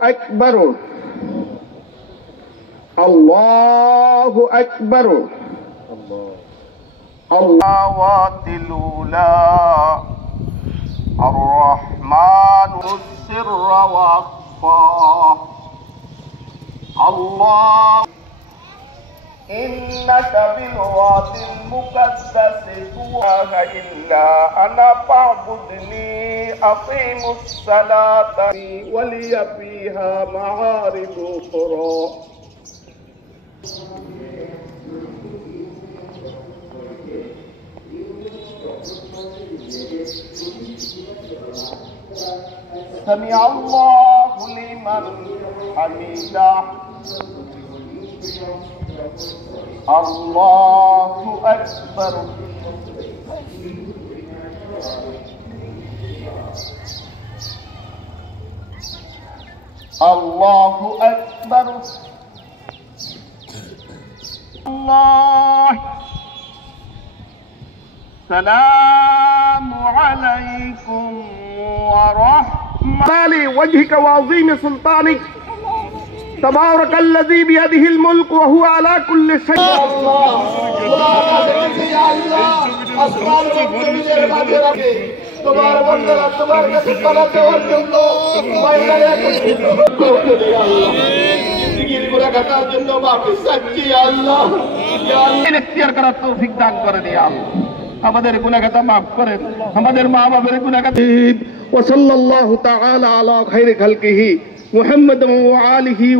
আকবার আল্লাহু আকবার আল্লাহাতিল উলা আর রহমানুস সিররা ওয়া আখফা আল্লাহ إنك بالواد المقدس طوى إلا أنا فاعبدني أقيم الصلاة ولي فيها معارض أخرى سمع الله لمن حمده الله أكبر الله أكبر الله السلام عليكم ورحمة وجهك وعظيم سلطانك تبارك الذي بيده الملك وهو على كل شيء তোমার বন্ধুরা তোমার কাছে পালা দেওয়ার জন্য জিকির করে কাটার জন্য মাফি চাচ্ছি আল্লাহ ইখতিয়ার করার তৌফিক দান করে দিও আল্লাহ আমাদের গুনাহগাতা maaf করেন আমাদের মা বাবার গুনাহগাতা ওয়া সাল্লাল্লাহু তাআলা আলা খায়রি খালকিহি মুহাম্মাদ ওয়া আলিহি